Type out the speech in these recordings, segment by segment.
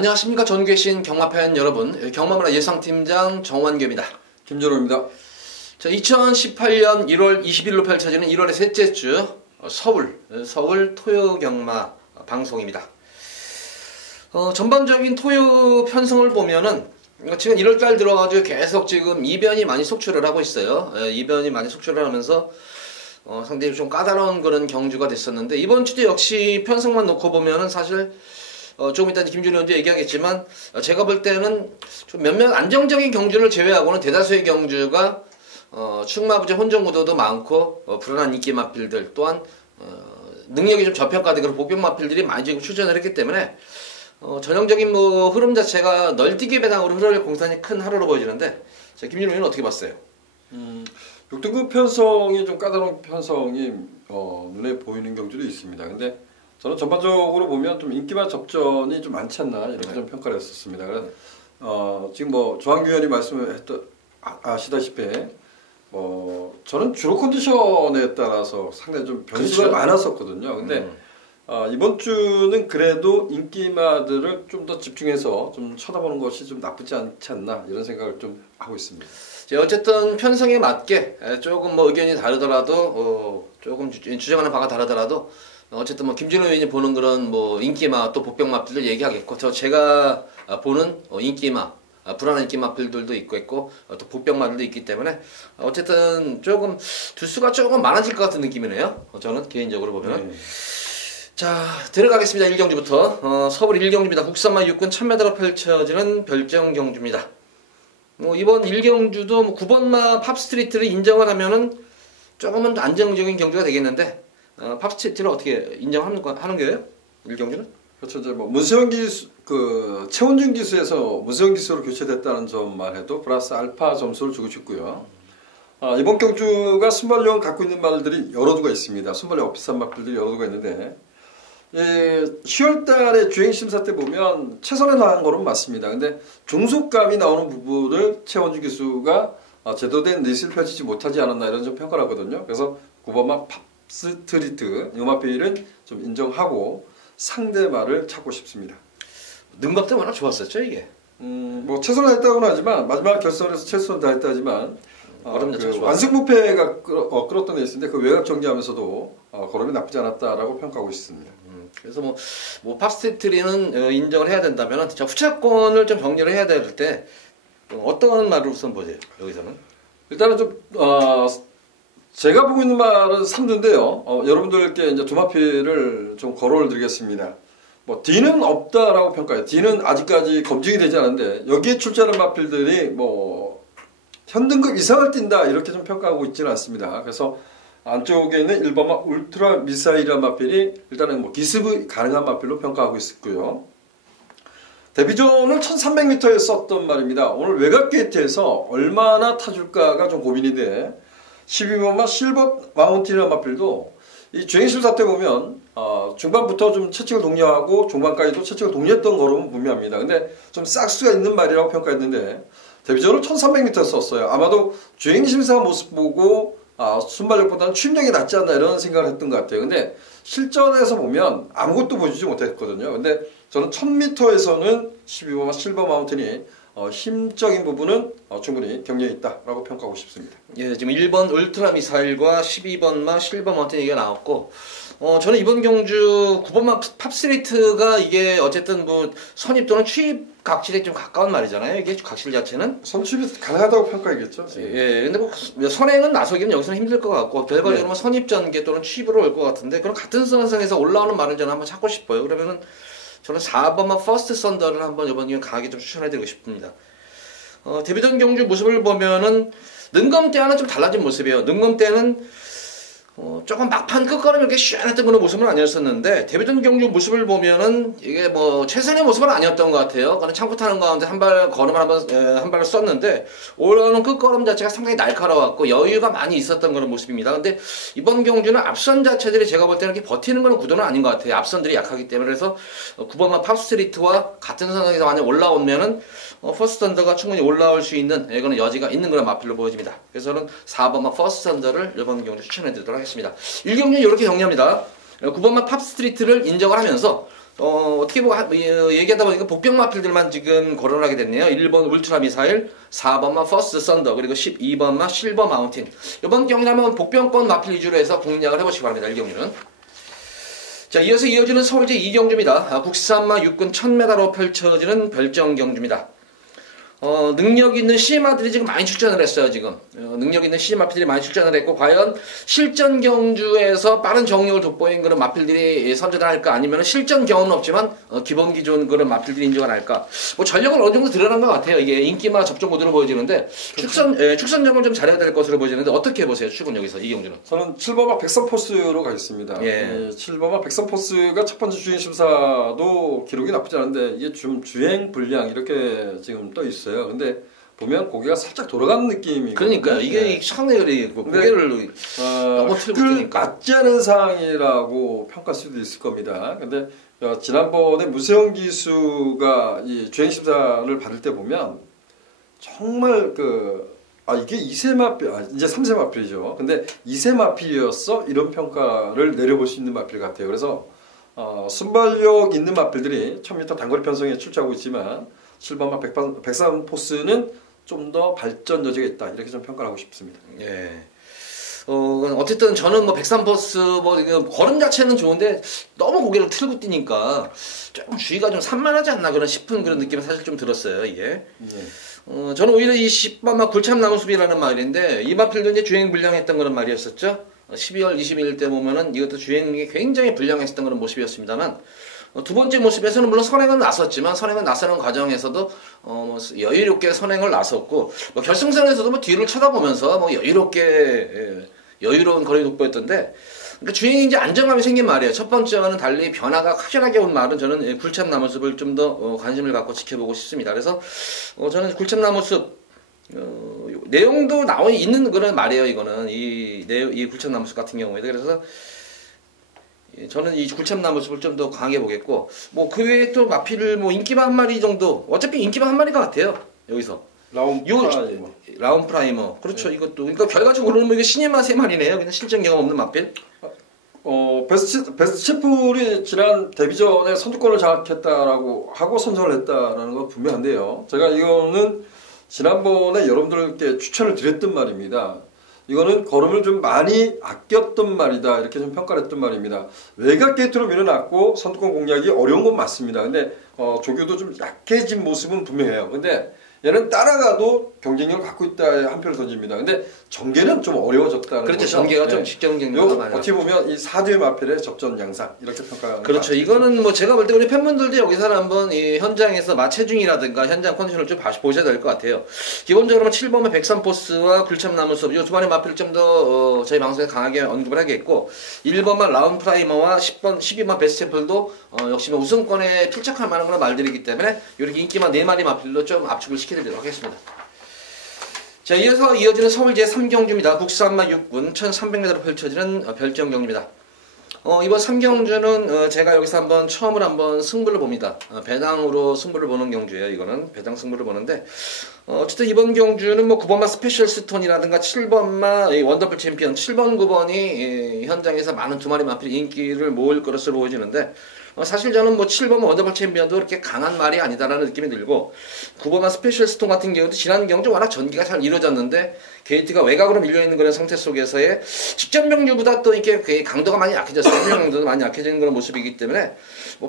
안녕하십니까. 전국에 계신 경마팬 여러분, 경마문화 예상팀장 정환규입니다. 김준호입니다. 자, 2018년 1월 20일로 펼쳐지는 1월의 셋째 주 서울 토요 경마 방송입니다. 전반적인 토요 편성을 보면은 지금 1월달 들어가지고 계속 지금 이변이 많이 속출을 하고 있어요. 이변이 많이 속출을 하면서 상당히 좀 까다로운 그런 경주가 됐었는데, 이번 주도 역시 편성만 놓고 보면은 사실 조금 이따 김준호 의원도 얘기하겠지만, 제가 볼 때는 좀 몇몇 안정적인 경주를 제외하고는 대다수의 경주가 충마부재 혼전구도도 많고 불안한 인기 마필들, 또한 능력이 좀 저평가된 그런 복병 마필들이 많이 지금 출전을 했기 때문에 전형적인 흐름 자체가 널뛰기 배당으로 흐를 공산이 큰 하루로 보여지는데, 자, 김준호 의원은 어떻게 봤어요? 6등급 편성이 좀 까다로운 편성이 눈에 보이는 경주도 있습니다. 근데 저는 전반적으로 보면 좀 인기만 접전이 좀 많지 않나 이렇게 좀 평가를 했었습니다. 그래서 지금 조항규 의원이 아시다시피 저는 주로 컨디션에 따라서 상당히 좀 변수가 그렇죠. 많았었거든요. 근데 이번 주는 그래도 인기마들을 좀 더 집중해서 좀 쳐다보는 것이 좀 나쁘지 않지 않나 이런 생각을 좀 하고 있습니다. 어쨌든 편성에 맞게 조금 의견이 다르더라도 조금 주장하는 바가 다르더라도 어쨌든 김준호 의원이 보는 그런 인기마 또 복병마필들 얘기하겠고, 제가 보는 인기마 불안한 인기 마필들도 있고 또 복병마들도 있기 때문에 어쨌든 조금 두수가 조금 많아질 것 같은 느낌이네요. 저는 개인적으로 보면. 자, 들어가겠습니다. 1경주부터 서울 1경주입니다. 국산마 6군 1000m로 펼쳐지는 별정 경주입니다. 이번 1경주도 9번마 팝스트리트를 인정을 하면은 조금은 안정적인 경주가 되겠는데, 팝스트리트를 어떻게 인정하는 거예요? 1경주는? 그렇죠. 이제 문세영 기수, 최원준 기수에서 문세영 기수로 교체됐다는 점만 해도 플러스 알파 점수를 주고 싶고요. 이번 경주가 순발력을 갖고 있는 말들이 여러 두가 있습니다. 순발력 비싼 말들이 여러 두가 있는데, 10월달에 주행심사 때 보면 최선에 나간 거는 맞습니다. 근데 중속감이 나오는 부분을 최원준 기수가 제대로 된 레이스를 펼치지 못하지 않았나 이런 좀 평가를 하거든요. 그래서 9번마 팝스트리트 이마필은 좀 인정하고 상대말을 찾고 싶습니다. 능박 때 워낙 좋았었죠 이게. 최선을 다했다고는 하지만 마지막 결선에서 최선을 다했다 하지만 완승부패가 끌었던 레이스인데 그 외곽 정리하면서도 걸음이 나쁘지 않았다라고 평가하고 있습니다. 그래서 팝스트리트는 인정을 해야 된다면 후차권을 좀 정리를 해야 될 때 어떤 말을 우선 보세요 여기서는? 일단은 좀 제가 보고 있는 말은 3두인데요. 여러분들께 이제 두 마필을 좀 거론을 드리겠습니다. D는 없다라고 평가해요. D는 아직까지 검증이 되지 않았는데 여기에 출전한 마필들이 현등급 이상을 띈다 이렇게 좀 평가하고 있지는 않습니다. 그래서 안쪽에 있는 1번마 울트라 미사일이라는 마필이 일단은 기습이 가능한 마필로 평가하고 있고요. 데뷔전을 1300m에 썼던 말입니다. 오늘 외곽 게이트에서 얼마나 타줄까가 좀 고민인데, 12번마 실버 마운틴이라는 마필도 이 주행심사 때 보면 중반부터 좀 채찍을 독려하고 중반까지도 채찍을 독려했던 거로 분명합니다. 근데 좀 싹수가 있는 말이라고 평가했는데 데뷔전을 1300m 썼어요. 아마도 주행심사 모습 보고 순발력보다는 추임력이 낫지 않나 이런 생각을 했던 것 같아요. 근데 실전에서 보면 아무것도 보여주지 못했거든요. 근데 저는 1000m에서는 12번마 실버 마운틴이 힘적인 부분은 충분히 경력이 있다라고 평가하고 싶습니다. 예, 지금 1번 울트라 미사일과 12번마 실버 마운틴 얘기가 나왔고, 저는 이번 경주 9번마 팝스트리트가 이게 어쨌든 선입 또는 취입 각질에 좀 가까운 말이잖아요. 이게 각질 자체는 선취입이 가능하다고 평가하겠죠. 예, 근데 선행은 나서기는 여기서는 힘들 것 같고, 결과적으로 선입 전개 또는 취입으로 올 것 같은데, 그럼 같은 선상에서 올라오는 말을 저는 한번 찾고 싶어요. 그러면은 저는 4번마 퍼스트 썬더를 한번 이번 기회에 강하게 좀 추천해드리고 싶습니다. 데뷔전 경주 모습을 보면은 능검 때와는 좀 달라진 모습이에요. 능검 때는 조금 막판 끝걸음 이렇게 시원했던 그런 모습은 아니었었는데, 데뷔전 경주 모습을 보면은 이게 최선의 모습은 아니었던 것 같아요. 그냥 창고 타는 가운데 걸음을 한 발을 썼는데 올라오는 끝걸음 자체가 상당히 날카로웠고 여유가 많이 있었던 그런 모습입니다. 근데 이번 경주는 앞선 자체들이 제가 볼 때는 이렇게 버티는 그런 구도는 아닌 것 같아요. 앞선들이 약하기 때문에. 그래서 9번마 팝스트리트와 같은 상황에서 만약 올라오면은 퍼스트 썬더가 충분히 올라올 수 있는 이거는 여지가 있는 그런 마필로 보여집니다. 그래서 저는 4번마 퍼스트 썬더를 이번 경주 추천해 드리도록 하겠습니다. 1경주는 이렇게 정리합니다. 9번마 팝스트리트를 인정을 하면서 어떻게 얘기하다 보니까 복병 마필들만 지금 거론하게 됐네요. 1번 울트라 미사일, 4번만 퍼스트 썬더, 그리고 12번만 실버 마운틴. 이번 경기는 한번 복병권 마필 위주로 해서 공략을 해보시기 바랍니다. 이 경기는. 자, 이어서 이어지는 서울제 2경주입니다. 국산마 육군 1000m로 펼쳐지는 별정 경주입니다. 능력 있는 CMA들이 지금 많이 출전을 했어요, 지금. 능력 있는 CMA들이 많이 출전을 했고, 과연 실전 경주에서 빠른 정력을 돋보인 그런 마필들이 선전을 할까? 아니면 실전 경험은 없지만, 기본기 좋은 그런 마필들이 인정을 할까? 뭐, 전력은 어느 정도 드러난 것 같아요. 이게 인기마 접종 모드로 보여지는데, 축선력을 좀 잘해야 될 것으로 보여지는데, 어떻게 보세요, 출근 여기서, 이 경주는? 저는 7번마 백선포스로 가겠습니다. 예. 7번마 백선포스가 첫 번째 주행 심사도 기록이 나쁘지 않은데, 이게 좀 주행 불량 이렇게 지금 떠 있어요. 근데 보면 고개가 살짝 돌아가는 느낌이. 그러니까요. 이게 상당히 고개를 너무 틀고 뜨니까 맞지 않은 상황이라고 평가할 수도 있을 겁니다. 근데 지난번에 무세영 기수가 이 주행 심사를 받을 때 보면 정말 이게 2세 마필, 이제 3세 마필이죠. 근데 2세 마필이었어? 이런 평가를 내려볼 수 있는 마필 같아요. 그래서 순발력 있는 마필들이 1000m 단거리 편성에 출제하고 있지만 7번마 백선포스는 좀 더 발전 여지가 있다. 이렇게 좀 평가를 하고 싶습니다. 예. 어쨌든 저는 뭐 백선포스 걸음 자체는 좋은데 너무 고개를 틀고 뛰니까 조금 주의가 좀 산만하지 않나 싶은 그런 느낌이 사실 좀 들었어요, 이게. 예. 저는 오히려 이 10번마 굴참나무숲이라는 말인데 이 마필도 이제 주행 불량했던 그런 말이었었죠. 12월 21일 때 보면은 이것도 주행이 굉장히 불량했었던 그런 모습이었습니다만 두 번째 모습에서는 물론 선행은 나섰지만 선행은 나서는 과정에서도 여유롭게 선행을 나섰고 결승선에서도 뒤를 쳐다보면서 여유롭게 여유로운 거리 돋보였던데 그러니까 주행이 이제 안정감이 생긴 말이에요. 첫 번째와는 달리 변화가 확연하게 온 말은 저는 굴참나무숲을 좀 더 관심을 갖고 지켜보고 싶습니다. 그래서 저는 굴참나무숲 내용도 나와 있는 그런 말이에요. 이거는 이 굴참나무숲 같은 경우에도 그래서. 저는 이 굴참나무숲을 좀 더 강하게 보겠고 그 외에 또 마필을 인기마 한 마리 정도 어차피 인기마 한 마리가 같아요 여기서 라운 프라이머 그렇죠. 네. 이것도 그러니까 결과적으로는 이게 신의 맛 세 마리네요. 그냥 실전 경험 없는 마필. 베스트 셰프리 지난 데뷔전에 선두권을 장악했다라고 하고 선전을 했다라는 건 분명한데요. 제가 이거는 지난번에 여러분들께 추천을 드렸던 말입니다. 이거는 걸음을 좀 많이 아꼈던 말이다. 이렇게 좀 평가를 했던 말입니다. 외곽 게이트로 밀어놨고 선두권 공략이 어려운 건 맞습니다. 근데 조교도 좀 약해진 모습은 분명해요. 근데 얘는 따라가도 경쟁력을 갖고 있다에 한 표를 던집니다. 근데 전개는 좀 어려워졌다는 그렇죠. 거죠. 전개가 좀 직전 경쟁력이 많아요. 어떻게 보면 이 4대 마필의 접전 양상 이렇게 평가하는 그렇죠. 이거는 제가 볼 때 우리 팬분들도 여기서는 한번 이 현장에서 체중이라든가 현장 컨디션을 좀 보셔야 될 것 같아요. 기본적으로 7번의 백선포스와 굴참나무숲 이 두 마리 마필을 좀 더 저희 방송에 강하게 언급을 하겠고 1번만 라운 프라이머와 12번 베스트플도 역시 우승권에 출착할 만한 그런 말들이기 때문에 이렇게 인기만 4마리 마필로 좀 압축을 시켜드리도록 하겠습니다. 자, 이어서 이어지는 서울 제3경주입니다. 국산마 육군 1300m로 펼쳐지는 별정 경주입니다. 이번 3경주는 제가 여기서 처음으로 한번 승부를 봅니다. 배당으로 승부를 보는 경주예요. 이거는 배당 승부를 보는데 어쨌든 이번 경주는 9번마 스페셜 스톤이라든가 7번마 원더풀 챔피언 7번 9번이 현장에서 많은 두 마리 마필 인기를 모을 것으로 보여지는데 사실 저는 7번마 원더풀 챔피언도 그렇게 강한 말이 아니다라는 느낌이 들고 9번마 스페셜 스톤 같은 경우도 지난 경주 워낙 전기가 잘 이루어졌는데 게이트가 외곽으로 밀려있는 그런 상태 속에서의 직전 경주보다 또 이렇게 강도가 많이 약해졌어요. 강도도 많이 약해지는 그런 모습이기 때문에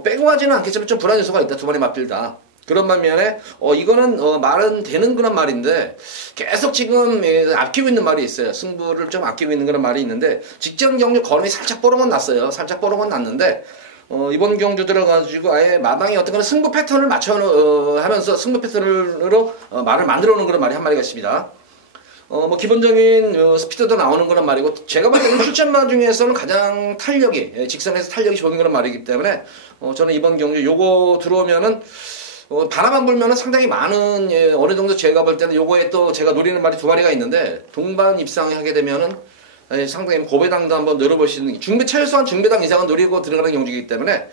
빼고 가지는 않겠지만 좀 불안 요소가 있다. 두 마리 마필 다. 그런 반면에 이거는 말은 되는 그런 말인데 계속 지금 아끼고 있는 말이 있어요. 승부를 좀 아끼고 있는 그런 말이 있는데 직전 경주 걸음이 살짝 뽀록은 났어요. 살짝 뽀록은 났는데 이번 경주 들어가지고 아예 마당에 어떤 그런 승부 패턴을 하면서 승부 패턴으로 말을 만들어 놓은 그런 말이 한 마리가 있습니다. 기본적인 스피드도 나오는 그런 말이고 제가 볼 때는 출전마 중에서는 가장 직선에서 탄력이 좋은 그런 말이기 때문에 저는 이번 경주 요거 들어오면은 바람만 불면은 상당히 많은 어느 정도 제가 볼 때는 요거에 또 제가 노리는 말이 두 마리가 있는데 동반 입상하게 되면은 상당히 고배당도 한번 늘어볼 수 있는 최소한 중배당 이상은 노리고 들어가는 경주이기 때문에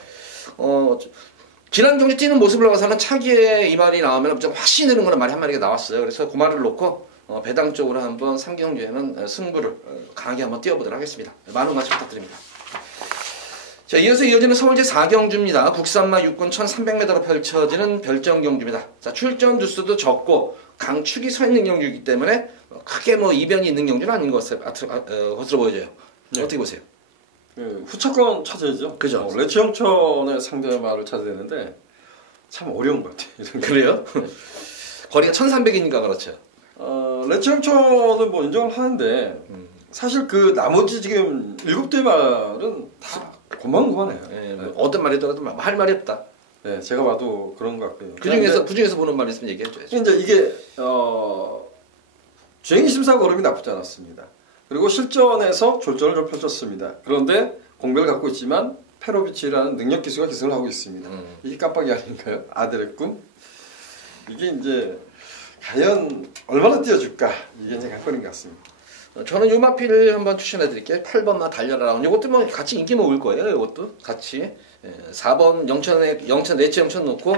지난 경주 뛰는 모습을 봐서는 차기에 이 말이 나오면 좀 확실히 느는 그런 말이 한 마리가 나왔어요. 그래서 그 말을 놓고 배당 쪽으로 한번 3경주에는 승부를 강하게 한번 띄워보도록 하겠습니다. 많은 관심 부탁드립니다. 자, 이어서 이어지는 서울제 4경주입니다. 국산마 육군 1300m로 펼쳐지는 별정 경주입니다. 자, 출전 두수도 적고 강축이 서 있는 경주이기 때문에 크게 뭐 이변이 있는 경주는 아닌 것으로 보여져요. 네. 어떻게 보세요? 후차권 찾아야죠. 그죠. 레츠영천의 상대마를 찾아야 되는데 참 어려운 것 같아요. 그래요? 네. 거리가 1300이니까 그렇죠. 레츠영천은 뭐 인정을 하는데 사실 그 나머지 지금 7대 말은 다 고만고만해요. 네, 뭐 어떤 말이더라도 할 말이 없다. 네, 제가 봐도 그런 것 같고요. 그중에서 보는 말 있으면 얘기해줘야죠. 이제 이게 주행이 심사 걸음이 나쁘지 않았습니다. 그리고 실전에서 졸전을 좀 펼쳤습니다. 그런데 공백을 갖고 있지만 페로비치라는 능력 기수가 기승을 하고 있습니다. 이게 깜빡이 아닌가요? 아들의 꿈? 이게 이제 과연 얼마나 띄워줄까? 이게 이제 관건인 것 같습니다. 저는 요마피를 한번 추천해드릴게요. 8번만 달려라. 이것도 뭐 같이 인기 먹을 거예요. 이것도 같이 4번 내치 영천 놓고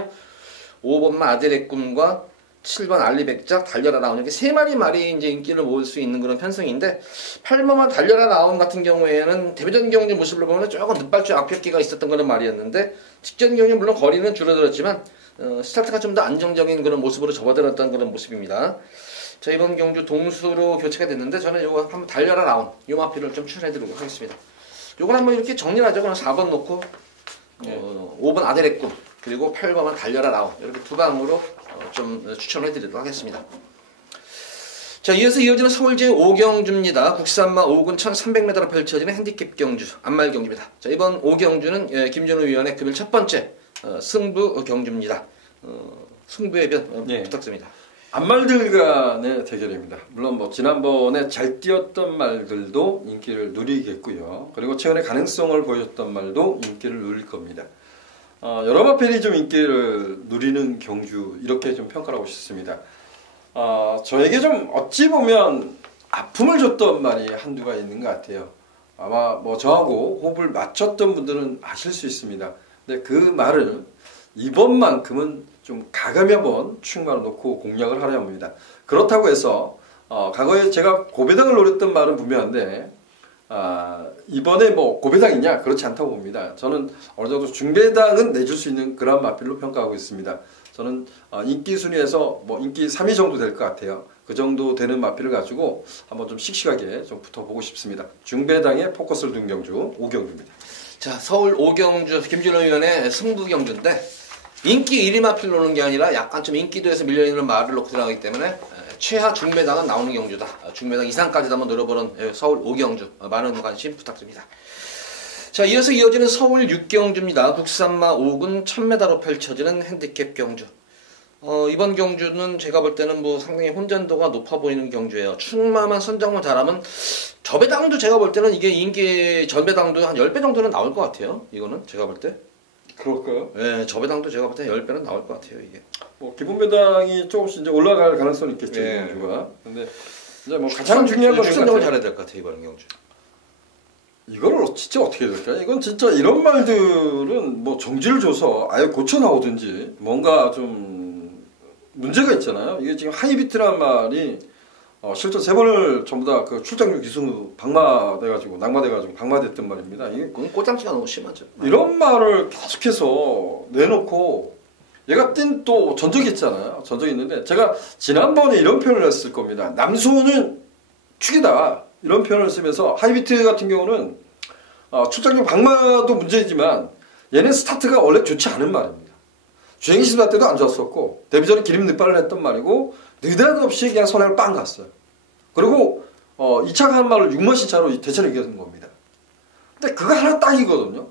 5번만 아들의 꿈과 7번 알리백작 달려라 나온 이렇게 세 마리 말이 이제 인기를 모을 수 있는 그런 편성인데 8번만 달려라 나온 같은 경우에는 데뷔전 경주 모습을 보면 조금 늦발주 앞격기가 있었던 그런 말이었는데 직전 경주 물론 거리는 줄어들었지만 스타트가 좀 더 안정적인 그런 모습으로 접어들었던 그런 모습입니다. 자, 이번 경주 동수로 교체가 됐는데 저는 요거 한번 달려라 나온 요 마피를 좀 추천해드리도록 하겠습니다. 요걸 한번 이렇게 정리하죠. 그럼 4번 놓고 5번 아델의 꿈 그리고 8번은 달려라 나온 이렇게 두 방으로 좀 추천해드리도록 하겠습니다. 자, 이어서 이어지는 서울제 5경주입니다. 국산마 5군 1300m로 펼쳐지는 핸디캡 경주, 안말 경주입니다. 자, 이번 5경주는 김준호 위원의 금일 첫 번째 승부 경주입니다. 승부의 변 부탁드립니다. 안말들 간의 대결입니다. 물론 뭐 지난번에 잘 뛰었던 말들도 인기를 누리겠고요. 그리고 최근에 가능성을 보여줬던 말도 인기를 누릴 겁니다. 여러 마필이 좀 인기를 누리는 경주 이렇게 좀 평가를 하고 싶습니다. 저에게 좀 어찌 보면 아픔을 줬던 말이 한두가 있는 것 같아요. 아마 뭐 저하고 호흡을 맞췄던 분들은 아실 수 있습니다. 근데 그 말을 이번만큼은 좀 가감히 한번 충만을 놓고 공략을 하려 합니다. 그렇다고 해서 과거에 제가 고배당을 노렸던 말은 분명한데 이번에 뭐 고배당이냐 그렇지 않다고 봅니다. 저는 어느 정도 중배당은 내줄 수 있는 그런 마필로 평가하고 있습니다. 저는 인기 순위에서 뭐 인기 3위 정도 될 것 같아요. 그 정도 되는 마필을 가지고 한번 좀 씩씩하게 좀 붙어보고 싶습니다. 중배당에 포커스를 둔 경주 5경주입니다. 자, 서울 5경주 김준호 의원의 승부 경주인데 인기 1위 마필 노는 게 아니라 약간 좀 인기도에서 밀려있는 말을 놓고 들어가기 때문에 최하 중배당은 나오는 경주다. 중배당 이상까지도 한번 노려보는 서울 5경주 많은 관심 부탁드립니다. 자, 이어서 이어지는 서울 6경주입니다. 국산마 5군 1000m로 펼쳐지는 핸디캡 경주. 이번 경주는 제가 볼 때는 뭐 상당히 혼전도가 높아 보이는 경주예요. 충마만 선정만 잘하면 저배당도 제가 볼 때는 이게 인기 전배당도 한 10배 정도는 나올 것 같아요. 이거는 제가 볼 때. 그럴까요? 네, 저배당도 제가 볼 때 10배는 나올 것 같아요, 이게. 뭐 기본 배당이 조금씩 이제 올라갈 가능성이 있겠죠, 이 경주가. 근데 이제 뭐 가장 중요한 건 추천력을 잘해야 될 것 같아요, 이번 경주. 이거를 진짜 어떻게 해야 될까요? 이건 진짜 이런 말들은 뭐 정지를 줘서 아예 고쳐 나오든지 뭔가 좀 문제가 있잖아요. 이게 지금 하이비트란 말이 실전 3번을 전부 다 그 출장료 기승으로 낙마돼가지고 강마됐단 말입니다. 이게 그건 꼬장치가 너무 심하죠. 이런 말을 계속해서 내놓고 얘가 뛴 또 전적이 있잖아요. 전적이 있는데 제가 지난번에 이런 표현을 했을 겁니다. 남수는 축이다. 이런 표현을 쓰면서 하이비트 같은 경우는 출장용 방마도 문제이지만 얘는 스타트가 원래 좋지 않은 말입니다. 주행 시습 때도 안 좋았었고 데뷔전에 기름 늑발을 했던 말이고 느닷없이 그냥 선행을 빵 갔어요. 그리고 2차 가는 말을 6마신 차로 대체로 이겨낸 겁니다. 근데 그거 하나 딱이거든요.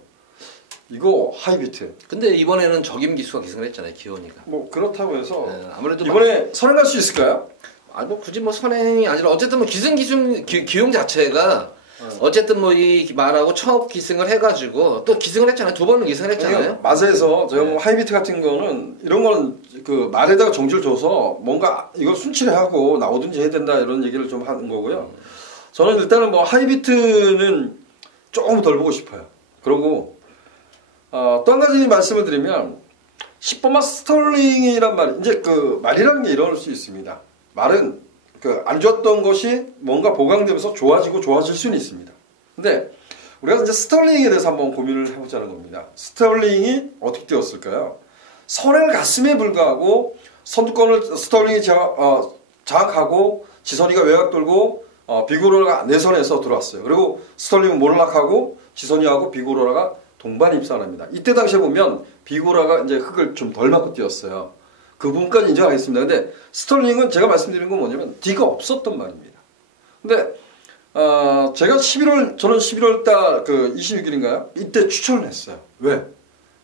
이거 하이비트. 근데 이번에는 적임 기수가 기승을 했잖아요. 기원이가. 뭐 그렇다고 해서 아무래도 이번에 선행할 수 있을까요? 뭐 굳이 뭐 선행이 아니라 어쨌든 뭐 기용 자체가 어쨌든 뭐 이 말하고 첫 기승을 해가지고 또 기승을 했잖아요. 2번은 기승을 했잖아요. 맛에서 제가 뭐 하이비트 같은 거는 이런 거는 그 말에다가 정지를 줘서 뭔가 이걸 순치레하고 나오든지 해야 된다 이런 얘기를 좀 하는 거고요. 저는 일단은 뭐 하이비트는 조금 덜 보고 싶어요. 그리고 또 한 가지 말씀을 드리면 10번마 스털링이란 말 이제 그 말이라는 게 이럴 수 있습니다. 말은 그 안 좋았던 것이 뭔가 보강되면서 좋아질 수는 있습니다. 근데 우리가 이제 스털링에 대해서 한번 고민을 해보자는 겁니다. 스털링이 어떻게 뛰었을까요? 선행을 갔음에 불구하고 선두권을 스털링이 장악하고 지선이가 외곽 돌고 비고로라가 내선에서 들어왔어요. 그리고 스털링은 몰락하고 지선이하고 비고로라가 동반 입상을 합니다. 이때 당시에 보면 비고라가 이제 흙을 좀 덜 맞고 뛰었어요. 그 부분까지 인정하겠습니다. 근데 스털링은 제가 말씀드린 건 뭐냐면 D가 없었던 말입니다. 근데 제가 저는 11월 달 그 26일인가요? 이때 추천을 했어요. 왜?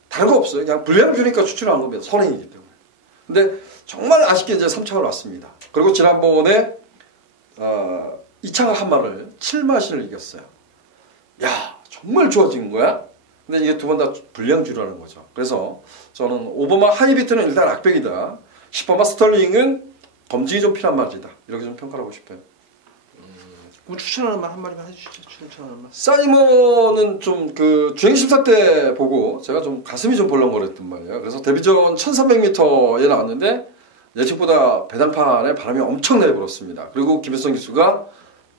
다른 거 없어요. 그냥 분량 주니까 추천을 한 겁니다. 선행이기 때문에. 근데 정말 아쉽게 이제 3차가 왔습니다. 그리고 지난번에 2차가 한마를 7마신을 이겼어요. 야, 정말 좋아진 거야? 근데 이게 두 번 다 불량주라는 거죠. 그래서 저는 오버마 하이비트는 일단 악백이다. 10번마 스털링은 검증이 좀 필요한 말이다. 이렇게 좀 평가를 하고 싶어요. 그럼 추천하는 말 한 마디만 해주시죠. 추천하는 말. 사이먼은 좀 그 주행심사 때 보고 제가 좀 가슴이 좀 벌렁거렸단 말이에요. 그래서 데뷔전 1300m에 나왔는데 예측보다 배당판에 바람이 엄청나게 불었습니다. 그리고 김효성 기수가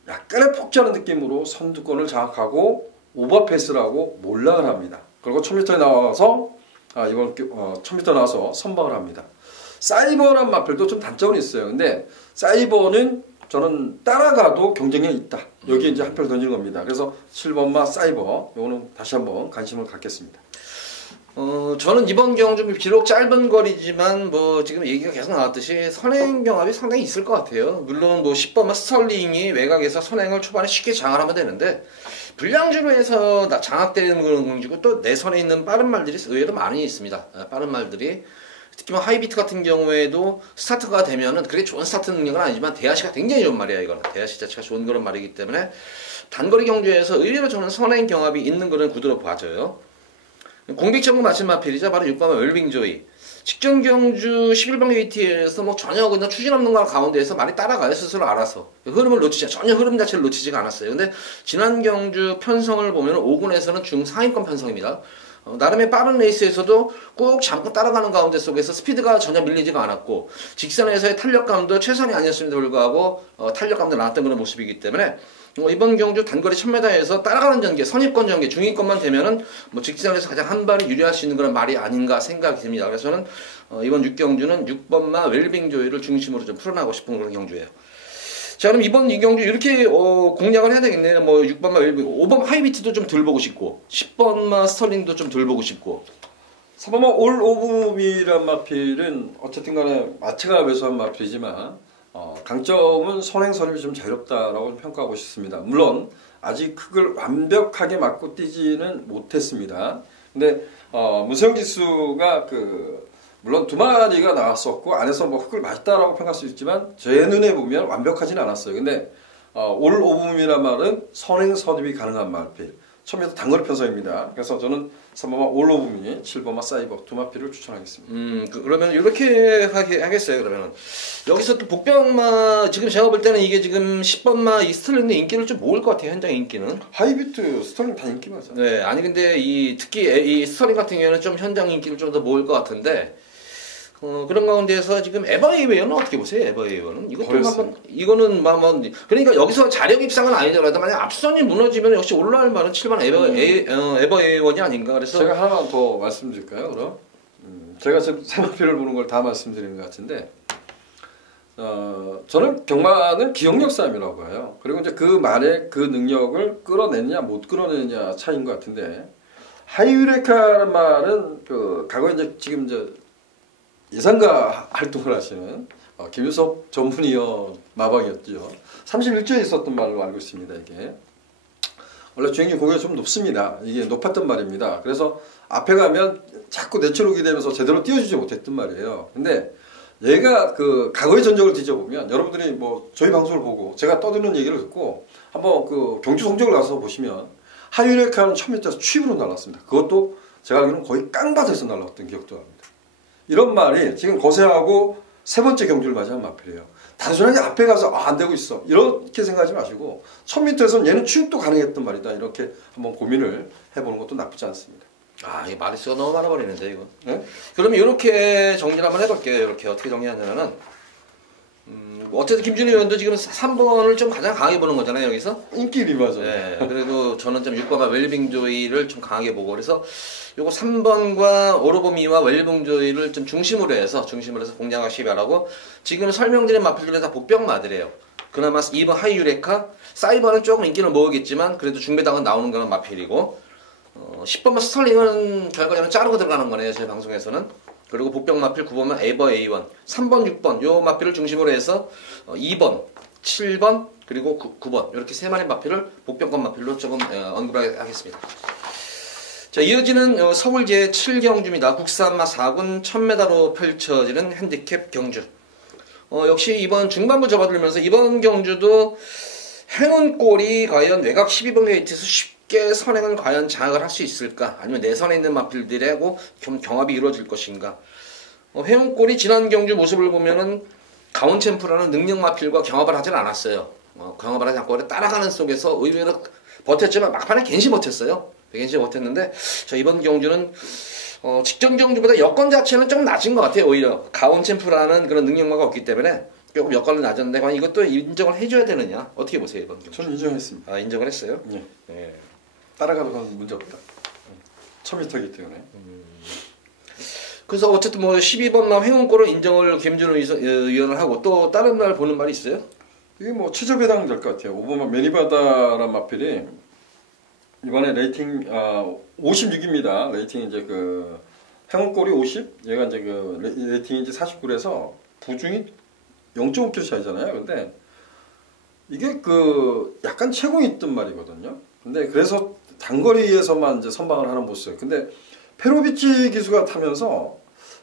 약간의 폭주하는 느낌으로 선두권을 장악하고 오버페이스를 하고 몰락을 합니다. 그리고 1000m에 나와서 이번 1000m 나와서 선방을 합니다. 사이버란 마필도 좀 단점은 있어요. 근데 사이버는 저는 따라가도 경쟁력이 있다. 여기에 이제 한 표를 던진 겁니다. 그래서 7번마 사이버 이거는 다시 한번 관심을 갖겠습니다. 저는 이번 경주 비록 짧은 거리지만 뭐 지금 얘기가 계속 나왔듯이 선행 경합이 상당히 있을 것 같아요. 물론 뭐 10번마 스털링이 외곽에서 선행을 초반에 쉽게 장악하면 되는데 불량주로 해서 장악되는 그런 경주고 또 내선에 있는 빠른 말들이 의외로 많이 있습니다. 빠른 말들이 특히 뭐 하이비트 같은 경우에도 스타트가 되면은 그게 좋은 스타트 능력은 아니지만 대하시가 굉장히 좋은 말이야. 이거는 대하시 자체가 좋은 그런 말이기 때문에 단거리 경주에서 의외로 저는 선행 경합이 있는 그런 구도로 봐져요. 공빅점과 마친 마필이자 바로 6번의 웰빙조이. 직전 경주 11번 게이트에서 뭐 전혀 그냥 추진 없는 거 가운데에서 많이 따라가요. 스스로 알아서. 흐름을 놓치지, 전혀 흐름 자체를 놓치지가 않았어요. 근데 지난 경주 편성을 보면 5군에서는 중상위권 편성입니다. 나름의 빠른 레이스에서도 꼭 잠깐 따라가는 가운데 속에서 스피드가 전혀 밀리지가 않았고 직선에서의 탄력감도 최선이 아니었음에도 불구하고 탄력감도 나왔던 그런 모습이기 때문에 이번 경주 단거리 1000m에서 따라가는 전개, 선입권 전개, 중위권만 되면은 뭐 직선에서 가장 한 발이 유리할 수 있는 그런 말이 아닌가 생각이 듭니다. 그래서 저는 이번 6경주는 6번마 웰빙 조이를 중심으로 좀 풀어나가고 싶은 그런 경주예요. 자, 그럼 이번 이 경주 이렇게 공략을 해야 되겠네요. 뭐 6번마 웰빙, 5번 하이비트도 좀 덜 보고 싶고 10번마 스털링도 좀 덜 보고 싶고 4번마 올 오브미란 마필은 어쨌든 간에 마체가 매수한 마필이지만 강점은 선행 선입이 좀 자유롭다라고 평가하고 싶습니다. 물론 아직 흙을 완벽하게 맞고 뛰지는 못했습니다. 근데 문세영 기수가 물론 두 마리가 나왔었고 안에서 뭐 흙을 맞았다라고 평가할 수 있지만 제 눈에 보면 완벽하지는 않았어요. 근데 올 오브미란 말은 선행 선입이 가능한 마필. 1000m 단거리 편성입니다. 그래서 저는 3번마 올 오브미, 7번마 사이버 두 마필을 추천하겠습니다. 그러면 이렇게 하겠어요. 그러면 여기서 또 복병마 지금 제가 볼 때는 이게 지금 10번마 이 스털링의 인기를 좀 모을 것 같아요. 현장 인기는. 하이비트 스털링 다 인기 맞아. 네, 아니 근데 특히 이 스털링 같은 경우에는 좀 현장 인기를 좀 더 모을 것 같은데. 그런 가운데서 지금 에버에이웨어는 어떻게 보세요? 에버에이웨어는 이것도 한번 이거는 그러니까 여기서 자력 입상은 아니더라도 만약 앞선이 무너지면 역시 올라갈 말은 7번 에버에이원이 아닌가. 그래서 제가 하나만 더 말씀드릴까요? 그럼 제가 지금 세마피를 보는 걸 다 말씀드리는 것 같은데 저는 경마는 기억력 싸움이라고 봐요. 그리고 이제 그 말의 그 능력을 끌어내느냐 못 끌어내느냐 차이인 것 같은데 하이유레카라는 말은 과거에 이제 지금 이제 예상가 활동을 하시는 김유석 전문위원 마방이었죠. 31조에 있었던 말로 알고 있습니다. 이게 원래 주행률 공격이 좀 높습니다. 이게 높았던 말입니다. 그래서 앞에 가면 자꾸 내추록이 되면서 제대로 띄워주지 못했던 말이에요. 근데 얘가 과거의 전적을 뒤져보면 여러분들이 뭐 저희 방송을 보고 제가 떠드는 얘기를 듣고 한번 경주 성적을 나서 보시면 하이유레카는 1000m에서 취입으로 날랐습니다. 그것도 제가 알기로는 거의 깡바닥에서 날랐던 기억도 납니다. 이런 말이 지금 거세하고 세 번째 경주를 맞이한 마필이에요. 단순하게 앞에 가서 안 되고 있어 이렇게 생각하지 마시고 1000m에서는 얘는 취입도 가능했던 말이다. 이렇게 한번 고민을 해보는 것도 나쁘지 않습니다. 이 마리수가 너무 많아버리는데 이거. 네? 그러면 이렇게 정리를 한번 해볼게요. 이렇게 어떻게 정리하냐면은 뭐 어쨌든 김준희 의원도 지금 3번을 좀 가장 강하게 보는 거잖아요, 여기서. 인기 리바죠. 네, 그래도 저는 좀 6번과 웰빙조이를 좀 강하게 보고, 그래서 요거 3번과 오로보미와 웰빙조이를 좀 중심으로 해서 공략하시기 바라고, 지금 설명드린 마필들은 다 복병마들이에요. 그나마 2번 하이유레카, 사이버는 조금 인기를 모으겠지만 그래도 중배당은 나오는 거는 마필이고, 10번만 스털링은 결과적으로 자르고 들어가는 거네요, 제 방송에서는. 그리고 복병 마필 9번은 에버 A1, 3번, 6번 요 마필을 중심으로 해서 2번, 7번 그리고 9번 이렇게 세 마리 마필을 복병권 마필로 조금 언급을 하겠습니다. 자, 이어지는 서울 제7경주입니다. 국산마 4군 1000m로 펼쳐지는 핸디캡 경주. 역시 이번 중반부 접어들면서 이번 경주도 행운골이 과연 외곽 12번 게이트에서 쉽게 선행을 과연 장악을 할 수 있을까? 아니면 내선에 있는 마필들하고 좀 경합이 이루어질 것인가? 행운골이 지난 경주 모습을 보면은 가온챔프라는 능력 마필과 경합을 하진 않았어요. 경합을 하지 않고 따라가는 속에서 의외로 버텼지만 막판에 갠시 버텼어요. 갠시 버텼는데 이번 경주는 직전 경주보다 여건 자체는 좀 낮은 것 같아요. 오히려 가온챔프라는 그런 능력마가 없기 때문에 조금 여건은 낮았는데 과연 이것도 인정을 해줘야 되느냐? 어떻게 보세요, 이번 경주? 저는 인정했습니다. 아, 인정을 했어요? 네. 네. 따라가도 건 문제 없다. 1000m이기 때문에. 그래서 어쨌든 뭐 12번만 행운골을 인정을 김준호 의원을 하고 또 다른 날 보는 말이 있어요? 이게 뭐 최저 배당 될 것 같아요. 5번만 매니바다란 마필이 이번에 레이팅 56입니다. 레이팅 이제 그 행운골이 50, 얘가 이제 그 레이팅이 이제 49에서 부중이 0.5kg 차이잖아요. 근데 이게 그 약간 체공이 있던 말이거든요. 근데 그래서 단거리에서만 이제 선방을 하는 모습. 근데 페로비치 기수가 타면서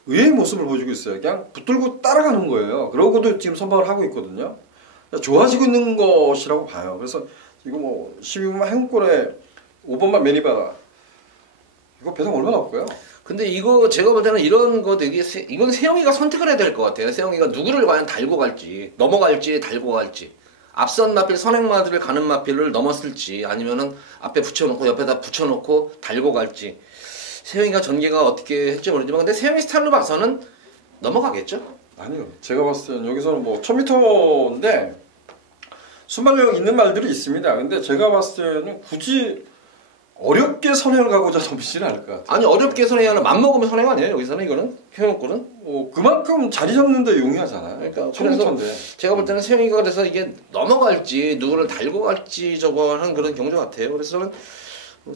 의외의 모습을 보여주고 있어요. 그냥 붙들고 따라가는 거예요. 그러고도 지금 선방을 하고 있거든요. 좋아지고 있는 것이라고 봐요. 그래서 이거 뭐 12번만 행운골에 5번만 매니바다. 이거 배당 얼마나 올까요? 근데 이거 제가 볼 때는 이런 거 되게 이건 세영이가 선택을 해야 될 것 같아요. 세영이가 누구를 과연 달고 갈지, 넘어갈지, 달고 갈지. 앞선 마필 선행마들을 가는 마필을 넘었을지 아니면은 앞에 붙여놓고 옆에다 붙여놓고 달고 갈지. 세영이가 전개가 어떻게 할지 모르지만 근데 세영이 스타일로 봐서는 넘어가겠죠? 아니요. 제가 봤을 때는 여기서는 뭐 1000m인데 순발력 있는 말들이 있습니다. 근데 제가 봤을 때는 굳이 어렵게 선행을 가고자 덤비지는 않을 것 같아요. 아니 어렵게 선행하는 맘먹으면 선행 아니에요? 여기서는 이거는 행운골은 그만큼 자리 잡는데 용이하잖아요. 그러니까 1000m인데. 제가 볼 때는 세영이가 그래서 이게 넘어갈지 누구를 달고 갈지 저거 하는 그런 경주 같아요. 그래서 저는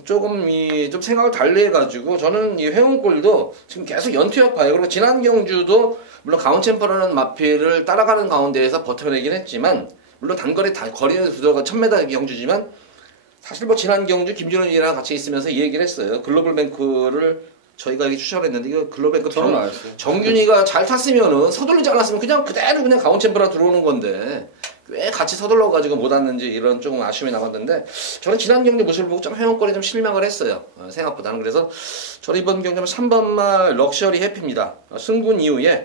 조금 좀 생각을 달리 해가지고 저는 이 행운골도 지금 계속 연투력 봐요. 그리고 지난 경주도 물론 가온챔퍼라는 마필을 따라가는 가운데에서 버텨내긴 했지만 물론 단거리 거리는 부도가 1000m 경주지만 사실 뭐 지난 경주 김준호이랑 같이 있으면서 이 얘기를 했어요. 글로벌뱅크를 저희가 여기 추천했는데 이거 글로벌뱅크 저는 안 했어요. 정균이가 잘 탔으면은 서둘르지 않았으면 그냥 그대로 그냥 가온챔퍼라 들어오는 건데 왜 같이 서둘러 가지고 못 왔는지 이런 조금 아쉬움이 남았는데 저는 지난 경기 모습을 보고 좀 행운권에 좀 실망을 했어요. 생각보다는. 그래서 저는 이번 경기는 3번말 럭셔리 해피입니다. 승군 이후에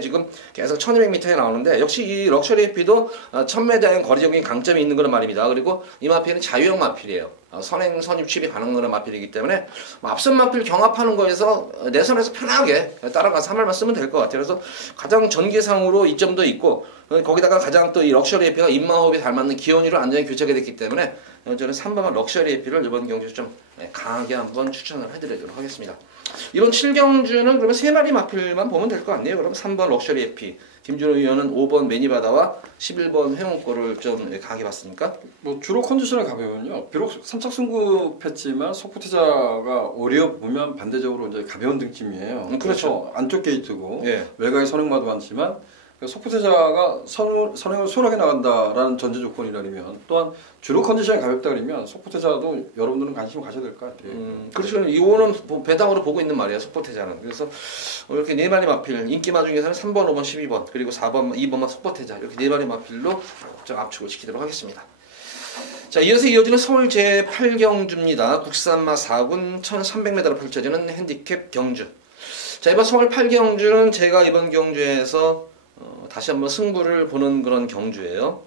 지금 계속 1200m에 나오는데 역시 이 럭셔리 해피도 1000m의 거리적인 강점이 있는 그런 말입니다. 그리고 이 마필은 자유형 마필이에요. 선행, 선입, 취입이 가능한 마필이기 때문에 앞선 마필 경합하는 거에서 내선에서 편하게 따라가서 한 말만 쓰면 될 것 같아요. 그래서 가장 전개상으로 이점도 있고 거기다가 가장 또 이 럭셔리 해피가 입마호흡이 잘 맞는 기온이로 안전히 교체가 됐기 때문에 저는 3번만 럭셔리 해피를 이번 경주에서 좀 강하게 한번 추천을 해드리도록 하겠습니다. 이번 7경주는 그러면 3마리 마필만 보면 될 것 같네요. 그럼 3번 럭셔리 해피, 김준호 의원은 5번 매니바다와 11번 행운골을 좀 강하게 봤습니까? 뭐 주로 컨디션을 가보면요. 비록 3착 승급했지만 소프트자가 오리어 보면 반대적으로 이제 가벼운 등짐이에요. 그렇죠. 안쪽 게이트고 예. 외곽에 선행마도 많지만 소프트자가 선행을 수월하게 나간다라는 전제 조건이라면 또한 주로 컨디션이 가볍다 그러면 소프트자도 여러분들은 관심을 가져야 될 것 같아요. 그렇죠. 이거는 배당으로 보고 있는 말이에요. 소프트자는. 그래서 이렇게 네 마리 마필 인기마 중에서는 3번, 5번, 12번 그리고 4번, 2번만 소프트자 이렇게 네 마리 마필로 좀 압축을 시키도록 하겠습니다. 자, 이어지는 서울 제8경주입니다. 국산마 4군 1300m로 펼쳐지는 핸디캡 경주. 자, 이번 서울 8경주는 제가 이번 경주에서 다시 한번 승부를 보는 그런 경주예요.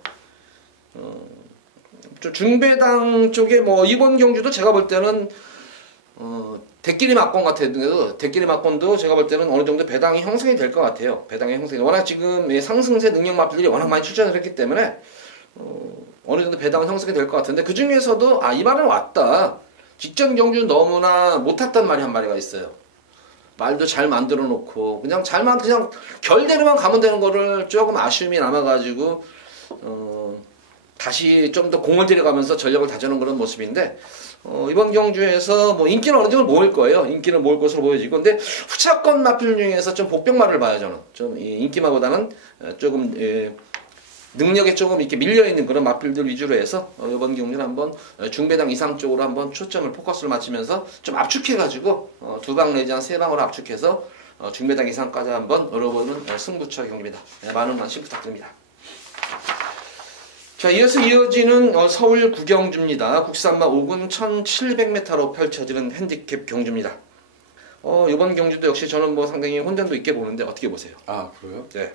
중배당 쪽에 뭐 이번 경주도 제가 볼 때는 대끼리 막권 같은 경우도 대끼리 막권도 제가 볼 때는 어느 정도 배당이 형성이 될 것 같아요. 배당이 형성이 워낙 지금 상승세 능력 마필들이 워낙 많이 출전을 했기 때문에 어느 정도 배당은 형성이 될 것 같은데 그 중에서도 이 말은 왔다. 직전 경주 너무나 못 탔단 말이 한 마리가 있어요. 말도 잘 만들어 놓고 그냥 그냥 결대로만 가면 되는 거를 조금 아쉬움이 남아가지고 다시 좀 더 공을 들여가면서 전력을 다져놓은 그런 모습인데 이번 경주에서 뭐 인기는 어느 정도 모을 거예요. 인기는 모을 것으로 보여지고 근데 후차권 마필 중에서 좀 복병마를 봐요. 저는 좀 인기마보다는 조금 능력에 조금 이렇게 밀려있는 그런 마필들 위주로 해서 이번 경주는 한번 중배당 이상 쪽으로 한번 초점을 포커스를 맞추면서 좀 압축해가지고 두 방 내지 한 세 방으로 압축해서 중배당 이상까지 한번 열어보는 승부처 경기입니다. 많은 관심 부탁드립니다. 자, 이어서 이어지는 서울 구경주입니다. 국산마 5군 1700m로 펼쳐지는 핸디캡 경주입니다. 이번 경주도 역시 저는 뭐 상당히 혼전도 있게 보는데 어떻게 보세요? 아, 그래요? 네.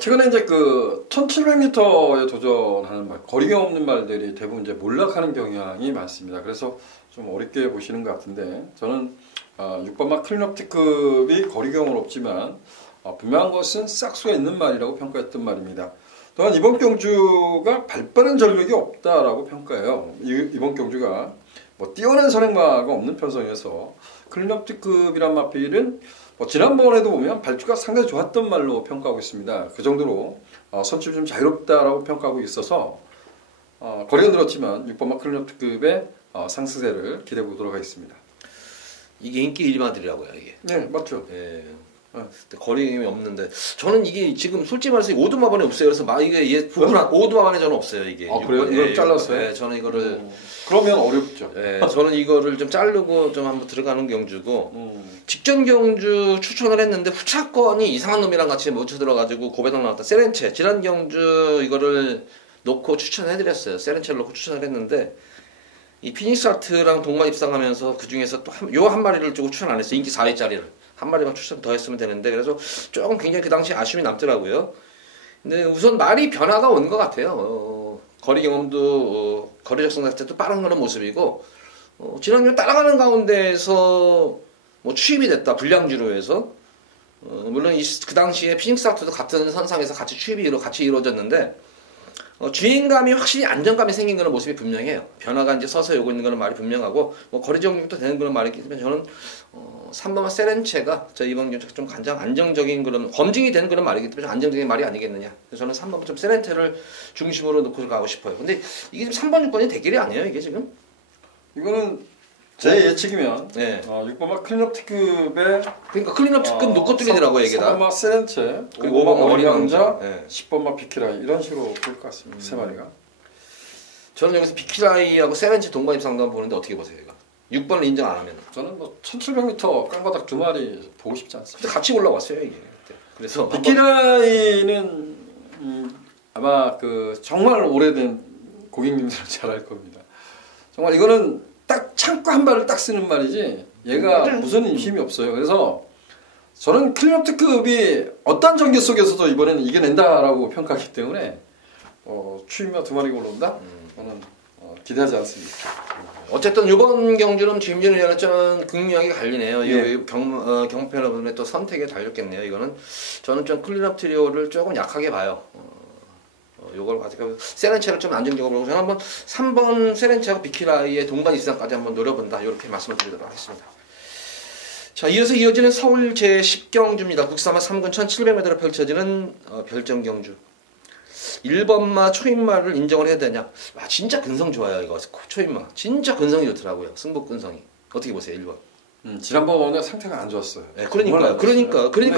최근에 이제 그 1700m에 도전하는 말, 거리가 없는 말들이 대부분 이제 몰락하는 경향이 많습니다. 그래서 좀 어렵게 보시는 것 같은데 저는 6번마 클린업티급이 거리경은 없지만 분명한 것은 싹수가 있는 말이라고 평가했던 말입니다. 또한 이번 경주가 발빠른 전력이 없다라고 평가해요. 이번 경주가 뭐 뛰어난 선행마가 없는 편성에서 클린업티급이란 마필은 지난번에도 보면 발주가 상당히 좋았던 말로 평가하고 있습니다. 그 정도로 선출이 좀 자유롭다라고 평가하고 있어서 거리가 늘었지만 6번마 클린업급의 상승세를 기대해 보도록 하겠습니다. 이게 인기 일마들이라고요, 이게. 네, 맞죠. 예. 거리감이 없는데 저는 이게 지금 솔직히 말해서 오두마반에 없어요. 그래서 이게 오두마반에 저는 없어요, 이게. 아, 그래요? 이걸 잘랐어요? 네, 저는 이거를 그러면 어렵죠. 네, 저는 이거를 좀 자르고 좀 한번 들어가는 경주고 직전 경주 추천을 했는데 후차권이 이상한 놈이랑 같이 묻혀 들어가지고 고배당 나왔다. 세렌체 지난 경주 이거를 놓고 추천해드렸어요. 세렌체를 놓고 추천을 했는데 이 피닉스 아트랑 동반 입상하면서 그 중에서 또 한 마리를 주고 추천 안 했어요. 인기 4위짜리를 한 마리만 추천 더 했으면 되는데 그래서 조금 굉장히 그 당시 아쉬움이 남더라고요. 근데 우선 말이 변화가 온 것 같아요. 거리 경험도 거리 적성 자체도 빠른 그런 모습이고 지난주 따라가는 가운데에서 뭐 추입이 됐다 불량주로 해서 물론 그 당시에 피닉스 아트도 같은 선상에서 같이 이루어졌는데 주행감이 확실히 안정감이 생긴 그런 모습이 분명해요. 변화가 이제 서서히 오고 있는 그런 말이 분명하고 뭐 거리 적응도 되는 그런 말이기 때문에 저는 3번마 세렌체가 이번 경주 좀 가장 안정적인 그런 검증이 되는 그런 말이기 때문에 안정적인 말이 아니겠느냐. 그래서 저는 3번 좀 세렌체를 중심으로 놓고 가고 싶어요. 근데 이게 지금 3번 6번이 대결이 아니에요, 이게 지금? 이거는 제 예측이면 네. 6번마 클린업티급의 그러니까 클린업티급 놓고 뚫리더라고요, 이게 다. 3번마 세렌체 그리고 5번마 어린왕자, 네. 10번마 비키라이 이런 식으로 볼 것 같습니다. 세 마리가. 저는 여기서 비키라이하고 세렌체 동반 입상도 보는데 어떻게 보세요, 이거? 6번을 인정 안 하면. 저는 뭐 1700m 깡바닥 두 마리 보고 싶지 않습니다. 근데 같이 올라왔어요, 이게. 그래서 비키라이는 아마 그 정말 오래된 고객님들은 잘 알 겁니다. 정말 이거는 딱 창고 한 발을 딱 쓰는 말이지 얘가 무슨 힘이 없어요. 그래서 저는 클린업트급이 어떤 전개 속에서도 이번에는 이겨낸다라고 평가하기 때문에 추임마 두 마리가 올라온다? 저는 기대하지 않습니다. 어쨌든 이번 경주는 김진우 의원은 좀 극명하게 갈리네요. 예. 경패러분의 또 선택에 달렸겠네요. 이거는 저는 좀 클린업 트리오를 조금 약하게 봐요. 요걸 가지고 세렌체를 좀 안정적으로 보고 저는 한번 3번 세렌체하고 비키라이의 동반 입상까지 한번 노려본다. 이렇게 말씀을 드리도록 하겠습니다. 자, 이어지는 서울 제10경주입니다. 국산마 3군 1700m로 펼쳐지는 별정 경주. 1번마 초인마를 인정을 해야 되냐? 진짜 근성 좋아요, 이거. 초인마. 진짜 근성이 좋더라고요. 승복 근성이. 어떻게 보세요, 1번? 지난번에 상태가 안 좋았어요. 네, 그러니까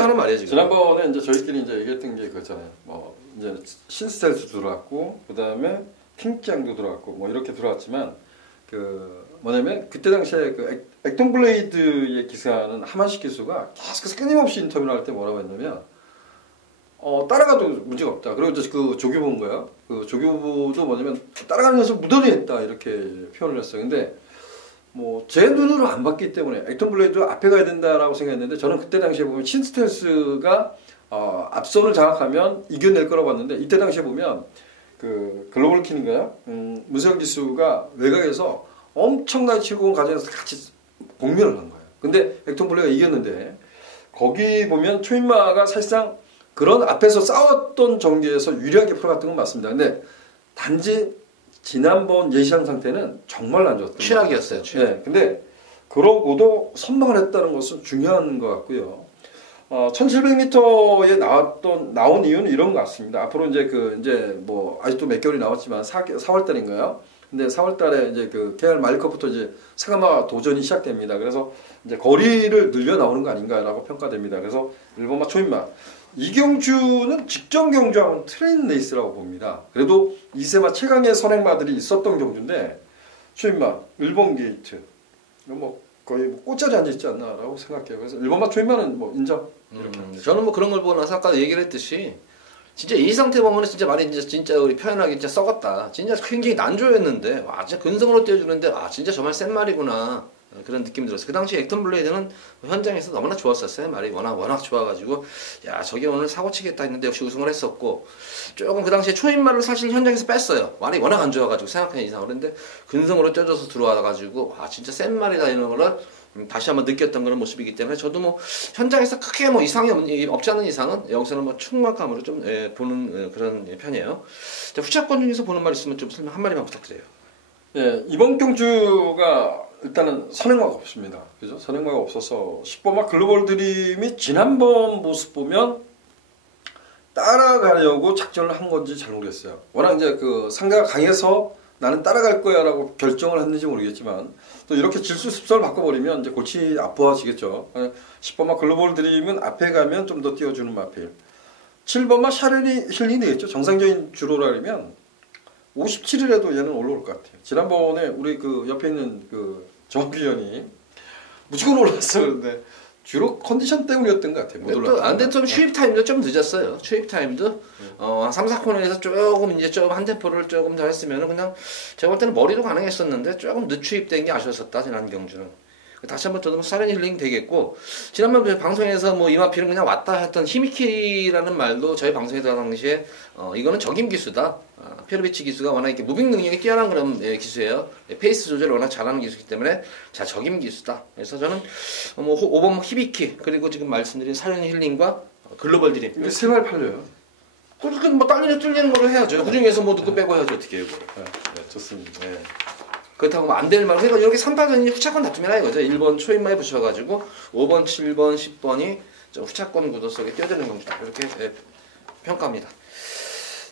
하는 말이에요, 지금. 지난번에 이제 저희끼리 이제 얘기했던 게 그거잖아요. 뭐 이제 신스텔도 들어왔고, 그 다음에 핑짱도 들어왔고, 뭐 이렇게 들어왔지만 그 뭐냐면 그때 당시에 그 액동블레이드의 기사는 하만식 기수가 계속해서 끊임없이 인터뷰를 할 때 뭐라고 했냐면. 따라가도 문제가 없다. 그리고 이제 그 조교부인가요? 그 조교부도 뭐냐면 따라가면서 무던히 했다 이렇게 표현을 했어요. 근데 뭐 제 눈으로 안 봤기 때문에 액턴블레이드 앞에 가야 된다라고 생각했는데 저는 그때 당시에 보면 신스텔스가 앞선을 장악하면 이겨낼 거라고 봤는데 이때 당시에 보면 그 글로벌 킨인가요? 문세영 기수가 외곽에서 엄청나게 즐거운 과정에서 같이 공멸을 한 거예요. 근데 액톤 블레가 이겼는데 거기 보면 초인마가 사실상 그런 앞에서 싸웠던 전개에서 유리하게 풀어갔던 건 맞습니다. 근데 단지 지난번 예시한 상태는 정말 안 좋았던 최악이었어요. 최악. 네, 근데 그러고도 선방을 했다는 것은 중요한 것 같고요. 1700m에 나온 이유는 이런 것 같습니다. 앞으로 이제 뭐 아직도 몇 개월이 남았지만 4월 달인가요? 근데 4월 달에 이제 그 KR 마일컵부터 이제 사가마 도전이 시작됩니다. 그래서 이제 거리를 늘려 나오는 거 아닌가라고 평가됩니다. 그래서 일본마 초인마 이경주는 직전 경주하고는 트레인 레이스라고 봅니다. 그래도 이세마 최강의 선행마들이 있었던 경주인데 초인마 일본 게이트 뭐 거의 뭐 꽃자리 앉아 있지 않나라고 생각해요. 그래서 일본마 초인마는 뭐 인정. 이렇게. 저는 뭐 그런 걸 보고 나서 아까 얘기를 했듯이 진짜 이 상태 보면은 진짜 많이 진짜 우리 표현하기 진짜 썩었다. 진짜 굉장히 난조였는데 와 진짜 근성으로 뛰어주는데 아 진짜 정말 센 말이구나. 그런 느낌이 들었어요. 그 당시 액톤 블레이드는 현장에서 너무나 좋았었어요. 말이 워낙 좋아가지고 야 저게 오늘 사고 치겠다 했는데 역시 우승을 했었고 조금 그 당시에 초인말을 사실 현장에서 뺐어요. 말이 워낙 안 좋아가지고 생각한 이상으로. 그런데 근성으로 뛰어져서 들어와가지고 와 진짜 센 말이다 이런 거를 다시 한번 느꼈던 그런 모습이기 때문에 저도 뭐 현장에서 크게 뭐 이상이 없지 않은 이상은 여기서는 뭐 충만감으로 좀 보는 그런 편이에요. 자, 후차권 중에서 보는 말 있으면 좀 설명 한 마디만 부탁드려요. 예, 이번 경주가 일단은 선행마가 없습니다. 그죠? 선행마가 없어서 10번마 글로벌 드림이 지난번 모습 보면 따라가려고 작전을 한 건지 잘 모르겠어요. 워낙 이제 그 상대가 강해서 나는 따라갈 거야라고 결정을 했는지 모르겠지만 또 이렇게 질수 습성을 바꿔버리면 이제 골치 아파지겠죠. 10번마 글로벌 드림은 앞에 가면 좀 더 띄워주는 마필. 7번마 샤르니 힐링 되겠죠. 정상적인 주로라면 57이라도 얘는 올라올 것 같아요. 지난번에 우리 그 옆에 있는 그 정규현이 무조건 올랐어. 그런데 주로 컨디션 때문이었던 것 같아요. 못 올랐다. 안 됐던 추입 타임도 좀 늦었어요. 추입 타임도 3, 4코너에서 조금 이제 좀 한 템포를 조금 더 했으면은 그냥 제가 볼 때는 머리도 가능했었는데 조금 늦추입된 게 아쉬웠었다 지난 경주는. 다시 한번 저도 사렌 힐링 되겠고 지난번 방송에서 뭐 이마필은 그냥 왔다 했던 히미키라는 말도 저희 방송에서 당시에 이거는 적임 기수다. 페르비치 기수가 워낙 이렇게 무빙 능력이 뛰어난 그런 기수예요. 페이스 조절을 워낙 잘하는 기수이기 때문에 자 적임 기수다. 그래서 저는 뭐 5번 히비키 그리고 지금 말씀드린 사렌 힐링과 글로벌 드림. 근데 세발 팔려요. 그럼 뭐 뚫리는 거를 해야죠. 그 중에서 뭐 누구 빼고 해야죠 어떻게 해요? 네, 좋습니다. 네. 그렇다고 뭐 안 될 말로 해가지고 이렇게 3파전이 후차권 다툼이나 이거죠. 1번 초인마에 붙여가지고 5번, 7번, 10번이 후차권 구도 속에 뛰어드는 경주다. 이렇게 평가합니다.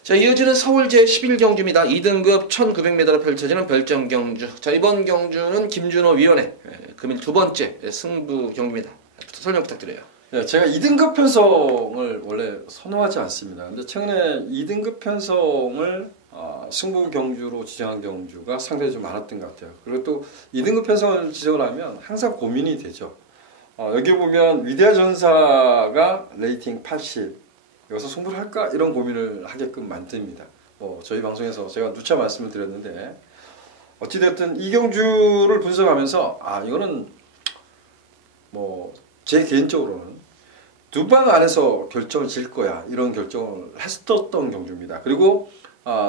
자, 이어지는 서울 제11경주입니다. 2등급 1900m로 펼쳐지는 별정경주. 자, 이번 경주는 김준호 위원회 금일 두 번째 승부 경주입니다. 설명 부탁드려요. 네, 제가 2등급 편성을 원래 선호하지 않습니다. 근데 최근에 2등급 편성을 승부 경주로 지정한 경주가 상당히 좀 많았던 것 같아요. 그리고 또 2등급 편성을 지정을 하면 항상 고민이 되죠. 여기 보면 위대한 전사가 레이팅 80 여기서 승부를 할까 이런 고민을 하게끔 만듭니다. 저희 방송에서 제가 누차 말씀을 드렸는데 어찌됐든 이 경주를 분석하면서 이거는 뭐 제 개인적으로는 두 방 안에서 결정을 질 거야 이런 결정을 했었던 경주입니다. 그리고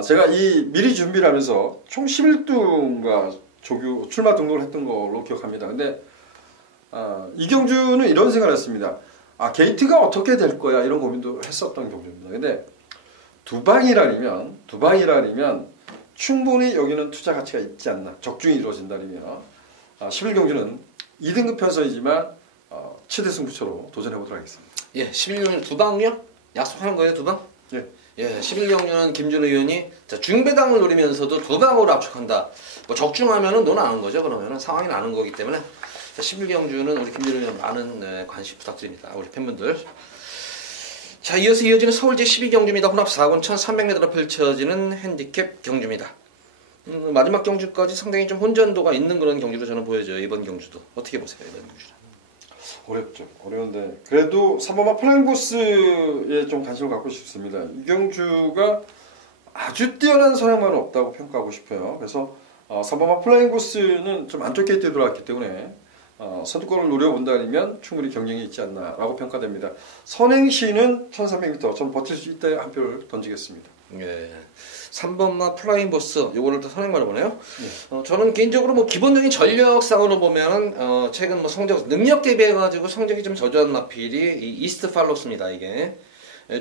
제가 미리 준비를 하면서 총 11등과 조교 출마 등록을 했던 걸로 기억합니다. 근데 이 경주는 이런 생각을 했습니다. 게이트가 어떻게 될 거야 이런 고민도 했었던 경주입니다. 근데 두 방이라면 충분히 여기는 투자 가치가 있지 않나 적중이 이루어진다면 11경주는 2등급 편성이지만 최대 승부처로 도전해보도록 하겠습니다. 예, 11경주 두 방요? 약속하는 거예요, 두 방? 예. 예, 11경주는 김준호 의원이 중배당을 노리면서도 두 방으로 압축한다. 뭐 적중하면은 돈 아는 거죠. 그러면은 상황이 나는 거기 때문에 11경주는 우리 김준호 의원 많은 관심 부탁드립니다. 우리 팬분들. 자, 이어지는 서울 제12경주입니다. 혼합 4군 1300m로 펼쳐지는 핸디캡 경주입니다. 마지막 경주까지 상당히 좀 혼전도가 있는 그런 경주로 저는 보여져요. 이번 경주도. 어떻게 보세요, 이번 경주는? 어렵죠. 어려운데 그래도 3번마 플라잉보스에 좀 관심을 갖고 싶습니다. 이 경주가 아주 뛰어난 선행만은 없다고 평가하고 싶어요. 그래서 3번마 플라잉보스는 좀 안쪽 게이트에 들어왔기 때문에 선두권을 노려본다면 충분히 경쟁이 있지 않나라고 평가됩니다. 선행시는 1300m 전 버틸 수 있다 한 표를 던지겠습니다. 예. 3번마 플라잉 보스 요거를 또 선행만 해보네요. 저는 개인적으로 뭐 기본적인 전력상으로 보면은 최근 뭐 성적 능력 대비해가지고 성적이 좀 저조한 마필이 이 이스트 팔로스입니다. 이게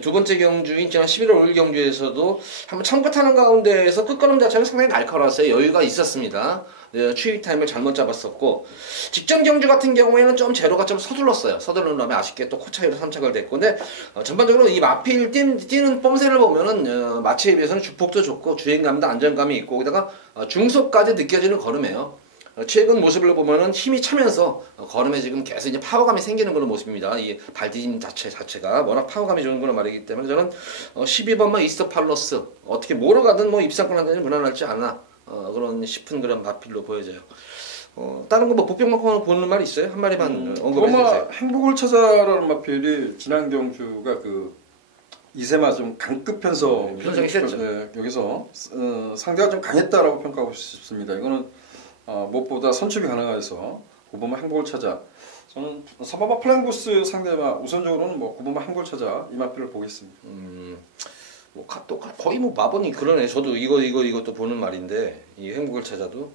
두 번째 경주인 지난 11월 5일 경주에서도 한번 참고 타는 가운데에서 끝걸음 자체는 상당히 날카로웠어요. 여유가 있었습니다. 추입 타임을 잘못 잡았었고 직전 경주 같은 경우에는 좀 제로가 좀 서둘렀어요. 서두르는 다음에 아쉽게 또 코차이로 선착을 됐고 근데 전반적으로 이 마필 뛰는 뽐새를 보면은 마치에 비해서는 주폭도 좋고 주행감도 안정감이 있고 거기다가 중속까지 느껴지는 걸음이에요. 최근 모습을 보면은 힘이 차면서 걸음에 지금 계속 이제 파워감이 생기는 그런 모습입니다. 이 발디딤 자체가 워낙 파워감이 좋은 그런 말이기 때문에 저는 12번만 이스트 팔로스 어떻게 뭐로 가든 뭐 입상권 한다니 무난하지 않아 그런 싶은 그런 마필로 보여져요. 다른 거 뭐 복병마코 보는 말 있어요? 한 마리만 언급해 주세요. 행복을 찾아라는 마필이 지난 경주가 그 이세마 좀 강급 편성이 셌죠. 네, 여기서 상대가 좀 강했다라고 평가하고 싶습니다. 이거는 무엇보다 선출이 가능해서 9번마 행복을 찾아. 저는 3번마 플라잉보스 상대마 우선적으로는 뭐 9번마 행복을 찾아 이 마필을 보겠습니다. 뭐 또 거의 뭐 마번이 그러네. 저도 이것도 보는 말인데 이 행복을 찾아도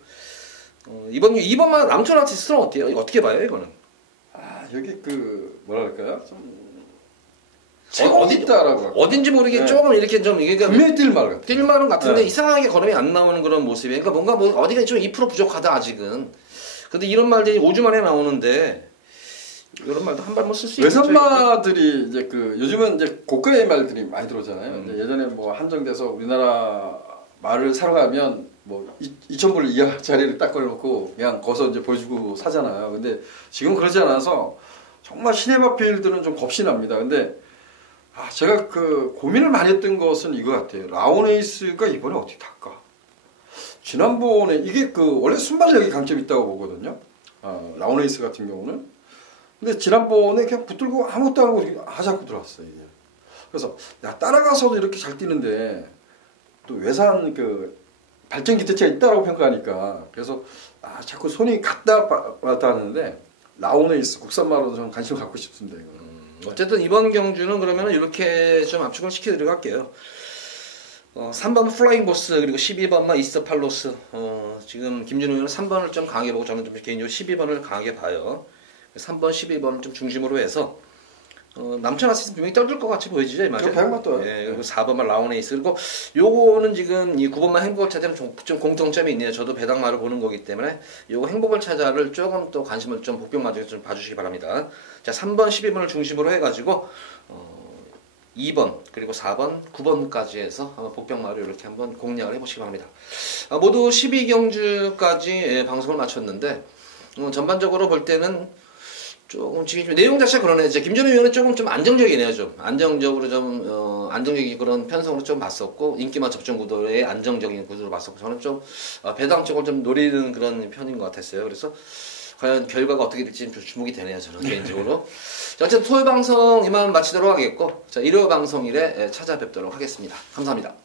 이번만 남촌 아티스트는 어때요? 이거 어떻게 봐요 이거는? 여기 그 뭐랄까요? 좀 어디 있다라고 어딘지 모르게 네. 조금 이렇게 좀 이게 분명히 뛸말은 같은데 네. 이상하게 걸음이 안 나오는 그런 모습이에요. 그러니까 뭔가 뭐 어디가 좀 2% 부족하다 아직은. 근데 이런 말들이 5주 만에 나오는데 이런 말도 한 발 뭐 쓸 수 있죠. 외산마들이 이제 그 요즘은 이제 고가의 말들이 많이 들어오잖아요. 이제 예전에 뭐 한정돼서 우리나라 말을 사러 가면 뭐 2,000불 이하 자리를 딱 걸어놓고 그냥 거기서 이제 보여주고 사잖아요. 근데 지금 그러지 않아서 정말 신의 마필들은 좀 겁이 납니다. 근데 제가 그 고민을 많이 했던 것은 이거 같아요. 라온에이스가 이번에 어떻게 탈까? 지난번에 이게 그 원래 순발력이 강점이 있다고 보거든요. 라온에이스 같은 경우는. 근데 지난번에 그냥 붙들고 아무것도 안 하고 하자고 들어왔어요. 이게. 그래서 따라가서도 이렇게 잘 뛰는데 또 외산 그 발전 기대치가 있다라고 평가하니까 그래서 자꾸 손이 갔다 왔다 하는데 라온에이스 국산마로도 저는 관심을 갖고 싶습니다. 이거. 어쨌든 이번 경주는 그러면 이렇게 좀 압축을 시켜드려갈게요. 3번 플라잉 보스 그리고 12번만 이스트 팔로스. 지금 김준우 의원은 3번을 좀 강하게 보고 저는 좀 개인적으로 12번을 강하게 봐요. 3번, 12번을 좀 중심으로 해서 남천 아시스 분명히 떨어질 것 같이 보여지죠, 맞아요? 예, 그리고 4번만 라온에이스 그리고 요거는 지금 이 9번만 행복을 찾아는 좀 공통점이 있네요. 저도 배당마를 보는 거기 때문에 요거 행복을 찾아를 조금 또 관심을 좀 복병마저에 좀 봐주시기 바랍니다. 자, 3번, 12번을 중심으로 해가지고 2번 그리고 4번, 9번까지 해서 한번 복병마를 이렇게 한번 공략을 해보시기 바랍니다. 모두 12경주까지 방송을 마쳤는데 전반적으로 볼 때는 조금 지금 내용 자체가 그러네. 이제 김준우 의원은 조금 좀 안정적이네요. 좀 안정적으로 좀 안정적인 그런 편성으로 좀 봤었고 인기만 접종 구도의 안정적인 구도로 봤었고 저는 좀 배당 쪽을 좀 노리는 그런 편인 것 같았어요. 그래서 과연 결과가 어떻게 될지 좀 주목이 되네요. 저는 개인적으로. 자, 어쨌든 토요일 방송 이만 마치도록 하겠고 자 일요일 방송일에 찾아뵙도록 하겠습니다. 감사합니다.